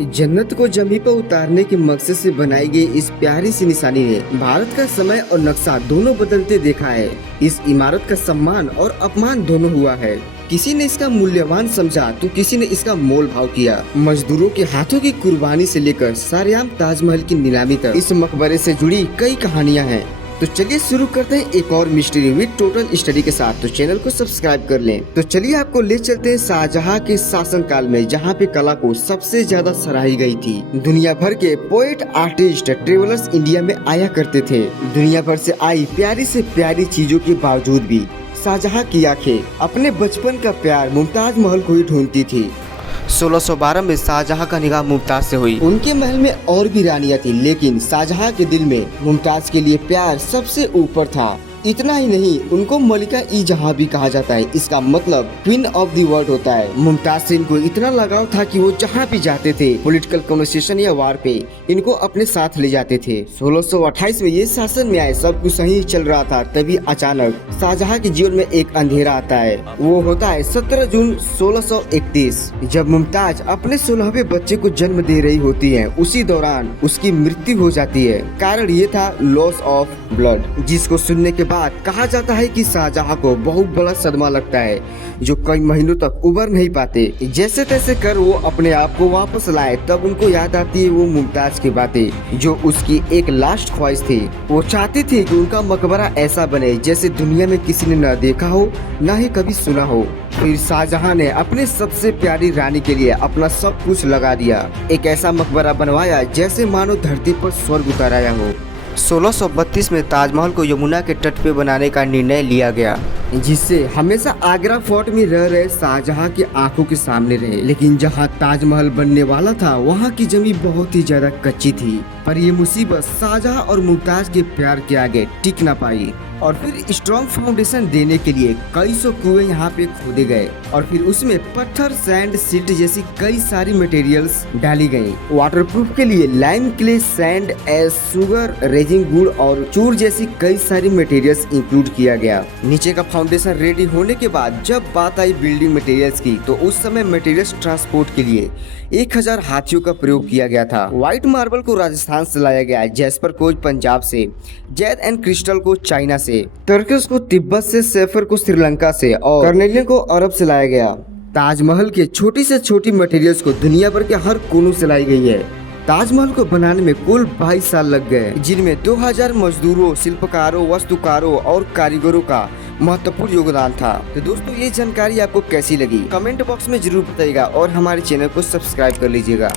जन्नत को जमीन पर उतारने के मकसद से बनाई गई इस प्यारी सी निशानी ने भारत का समय और नक्शा दोनों बदलते देखा है। इस इमारत का सम्मान और अपमान दोनों हुआ है। किसी ने इसका मूल्यवान समझा तो किसी ने इसका मोल भाव किया। मजदूरों के हाथों की कुर्बानी से लेकर सारेआम ताजमहल की नीलामी तक इस मकबरे से जुड़ी कई कहानियां हैं। तो चलिए शुरू करते हैं एक और मिस्ट्री विद टोटल स्टडी के साथ। तो चैनल को सब्सक्राइब कर लें। तो चलिए आपको ले चलते हैं शाहजहां के शासन काल में, जहां पे कला को सबसे ज्यादा सराही गई थी। दुनिया भर के पोएट, आर्टिस्ट, ट्रेवलर्स इंडिया में आया करते थे। दुनिया भर से आई प्यारी से प्यारी चीजों के बावजूद भी शाहजहां की आंखें अपने बचपन का प्यार मुमताज महल को ही ढूंढती थी। 1612 में शाहजहां का निगाह मुमताज से हुई। उनके महल में और भी रानियां थी, लेकिन शाहजहां के दिल में मुमताज के लिए प्यार सबसे ऊपर था। इतना ही नहीं, उनको मलिका ई जहां भी कहा जाता है। इसका मतलब क्वीन ऑफ द वर्ल्ड होता है। मुमताज से इनको इतना लगाव था कि वो जहां भी जाते थे, पॉलिटिकल कन्वर्सेशन या वार पे, इनको अपने साथ ले जाते थे। 1628 में ये शासन में आए, सब कुछ सही चल रहा था। तभी अचानक शाहजहां के जीवन में एक अंधेरा आता है। वो होता है 17 जून 1631, जब मुमताज अपने 16वें बच्चे को जन्म दे रही होती है। उसी दौरान उसकी मृत्यु हो जाती है। कारण ये था लॉस ऑफ ब्लड, जिसको सुनने के बाद कहा जाता है कि शाहजहां को बहुत बड़ा सदमा लगता है, जो कई महीनों तक उबर नहीं पाते। जैसे तैसे कर वो अपने आप को वापस लाए। तब उनको याद आती है वो मुमताज की बातें, जो उसकी एक लास्ट ख्वाहिश थी। वो चाहती थी कि उनका मकबरा ऐसा बने जैसे दुनिया में किसी ने न देखा हो, न ही कभी सुना हो। फिर शाहजहां ने अपने सबसे प्यारी रानी के लिए अपना सब कुछ लगा दिया। एक ऐसा मकबरा बनवाया जैसे मानो धरती पर स्वर्ग उतर आया हो। 1632 में ताजमहल को यमुना के तट पे बनाने का निर्णय लिया गया, जिससे हमेशा आगरा फोर्ट में रह रहे शाहजहां की आंखों के सामने रहे। लेकिन जहां ताजमहल बनने वाला था, वहां की जमीन बहुत ही ज्यादा कच्ची थी। पर ये मुसीबत शाहजहां और मुमताज के प्यार के आगे टिक न पाई। और फिर स्ट्रॉन्ग फाउंडेशन देने के लिए कई सौ कुएं यहाँ पे खोदे गए, और फिर उसमें पत्थर, सैंड, सीट जैसी कई सारी मटेरियल्स डाली गई। वाटरप्रूफ के लिए lime, clay, sand, S, sugar, resin, गुड़ और चूर जैसी कई सारी मटेरियल्स इंक्लूड किया गया। नीचे का फाउंडेशन रेडी होने के बाद जब बात आई बिल्डिंग मटेरियल्स की, तो उस समय मटेरियल्स ट्रांसपोर्ट के लिए 1000 हाथियों का प्रयोग किया गया था। व्हाइट मार्बल को राजस्थान से लाया गया, जैस्पर को पंजाब से, जैद एंड क्रिस्टल को चाइना से, टर्किश को तिब्बत से, सेफर को श्रीलंका से और कर्नेलियन को अरब से लाया गया। ताजमहल के छोटी से छोटी मटेरियल्स को दुनिया भर के हर कोनों से लाई गई है। ताजमहल को बनाने में कुल 22 साल लग गए, जिनमें 2000 मजदूरों, शिल्पकारों, वास्तुकारों और कारीगरों का महत्वपूर्ण योगदान था। तो दोस्तों, ये जानकारी आपको कैसी लगी कमेंट बॉक्स में जरूर बताइएगा, और हमारे चैनल को सब्सक्राइब कर लीजिएगा।